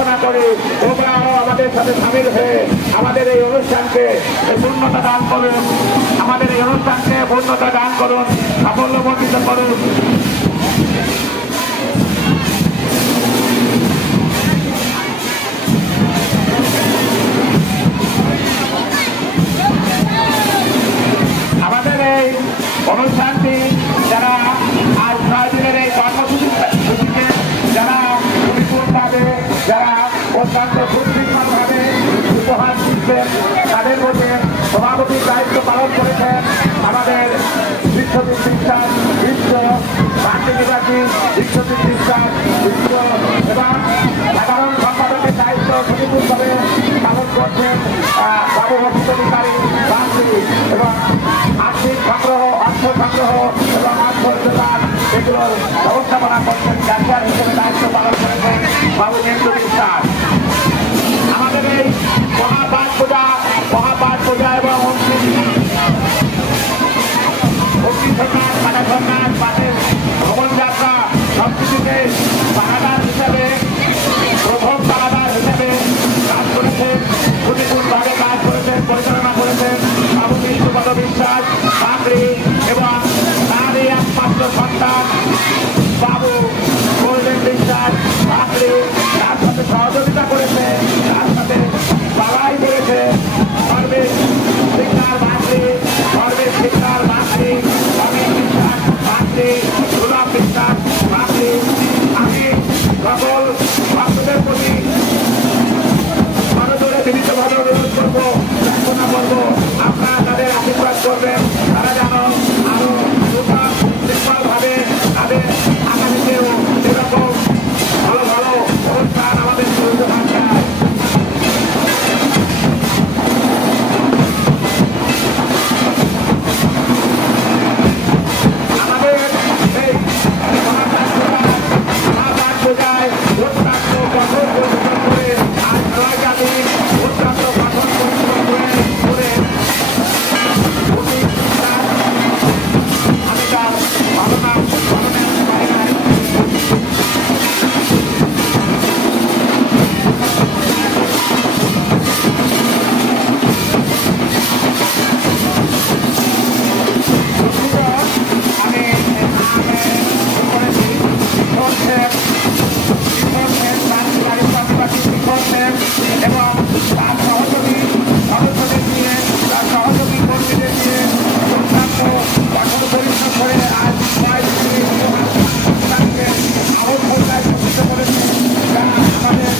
প্রার্থনা করি তোমরা আরো আমাদের সাথে সামিল হয়ে আমাদের এই অনুষ্ঠানকে পূর্ণতা দান করুন, আমাদের এই অনুষ্ঠানকে পূর্ণতা দান করুন, সাফল্যমণ্ডিত করুন। আমাদের এই অনুষ্ঠানটি যারা আজ 6 দিনের এই কর্মসূচিকে যারা বিপুলভাবে যারা অত্যন্ত সুশৃঙ্খলভাবে উপহার দিচ্ছেন তাদের মধ্যে সভাপতির দায়িত্ব পালন করেছেন আমাদের বিশ্বজিৎ বিশ্বাস, বিশ্ব পার্টি নিবাসী বিশ্বজিৎ বিশ্বাস, বিশ্ব এবং সাধারণ সম্পাদকের দায়িত্ব সুনিপুণভাবে পালন করছেন বাবু অধিকারী বাসী এবং আর্থিক সংগ্রহ, অর্থ সংগ্রহ এবং অর্থ জোগাড় এগুলোর ব্যবস্থাপনা করছেন ক্যাশিয়ার হিসেবে দায়িত্ব পালন করেছেন বাবু নেন্দু বিশ্বাস। আমাদের এই মহাপাঠ পূজা এবং অগ্নি সন্ন্যাস, পাঠা সন্ন্যাস, পাঠের ভ্রমণ যাত্রা সব কিছুকে